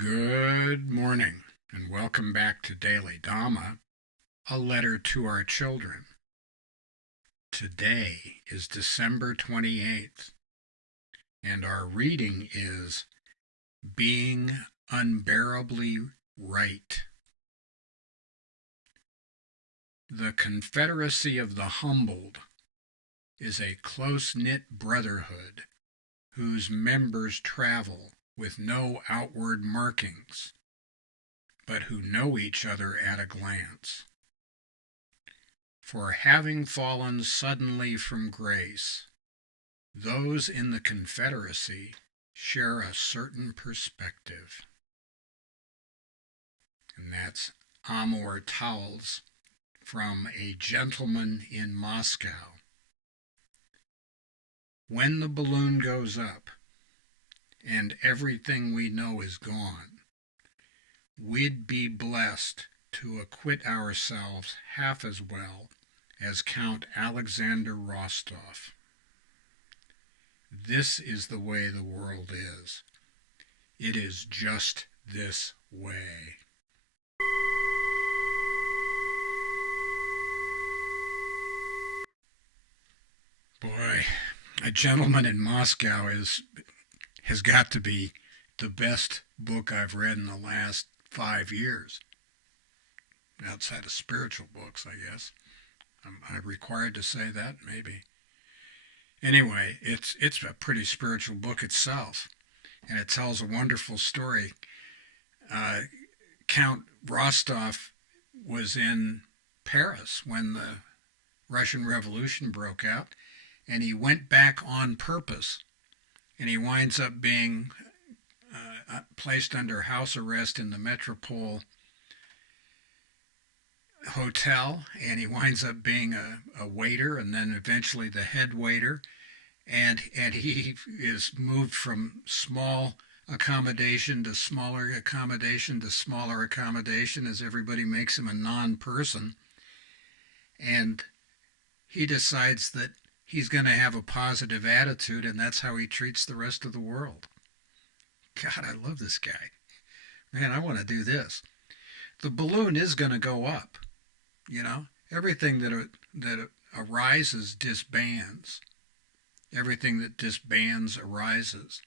Good morning, and welcome back to Daily Dhamma, a letter to our children. Today is December 28th, and our reading is Being Unbearably Right. The Confederacy of the Humbled is a close-knit brotherhood whose members travel with no outward markings, but who know each other at a glance. For having fallen suddenly from grace, those in the Confederacy share a certain perspective. And that's Amor Towles from A Gentleman in Moscow. When the balloon goes up and everything we know is gone, we'd be blessed to acquit ourselves half as well as Count Alexander Rostoff. This is the way the world is. It is just this way. Boy, A Gentleman in Moscow has got to be the best book I've read in the last 5 years. Outside of spiritual books, I guess. I'm required to say that, maybe. Anyway, it's a pretty spiritual book itself, and it tells a wonderful story. Count Rostov was in Paris when the Russian Revolution broke out, and he went back on purpose, and he winds up being placed under house arrest in the Metropole Hotel, and he winds up being a waiter and then eventually the head waiter, and he is moved from small accommodation to smaller accommodation to smaller accommodation as everybody makes him a non-person, and he decides that he's going to have a positive attitude, and that's how he treats the rest of the world. God, I love this guy. Man, I want to do this. The balloon is going to go up. You know, everything that arises disbands. Everything that disbands arises.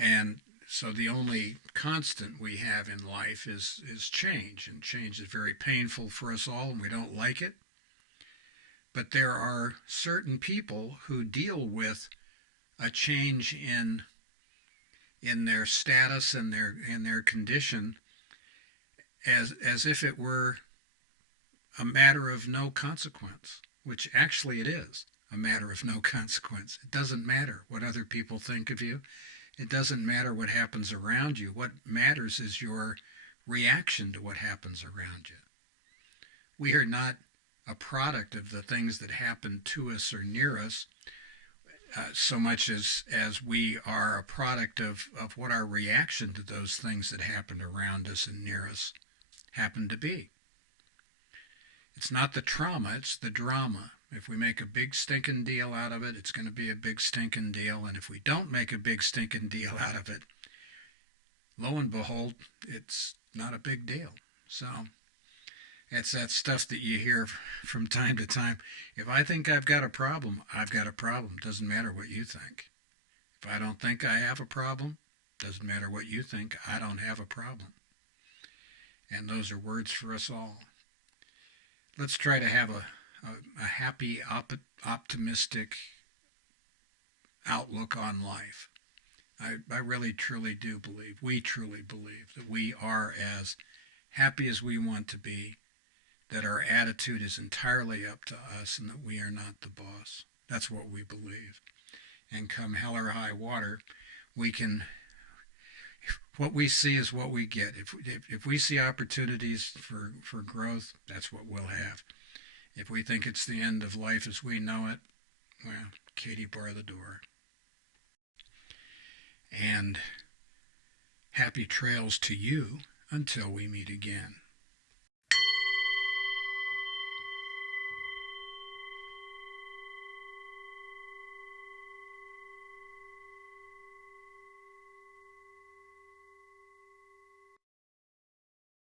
And so the only constant we have in life is change. And change is very painful for us all, and we don't like it. But there are certain people who deal with a change in their status and their condition as if it were a matter of no consequence, which actually it is a matter of no consequence. It doesn't matter what other people think of you. It doesn't matter what happens around you. What matters is your reaction to what happens around you. We are not a product of the things that happen to us or near us so much as we are a product of what our reaction to those things that happen around us and near us happen to be. It's not the trauma, it's the drama. If we make a big stinking deal out of it, it's going to be a big stinking deal. And if we don't make a big stinking deal out of it, lo and behold, it's not a big deal. So it's that stuff that you hear from time to time. If I think I've got a problem, I've got a problem. Doesn't matter what you think. If I don't think I have a problem, doesn't matter what you think, I don't have a problem. And those are words for us all. Let's try to have a happy, optimistic outlook on life. I really, truly do believe, we truly believe that we are as happy as we want to be, that our attitude is entirely up to us, and that we are not the boss. That's what we believe. And come hell or high water, what we see is what we get. If we see opportunities for growth, that's what we'll have. If we think it's the end of life as we know it, well, Katie, bar the door. And happy trails to you until we meet again.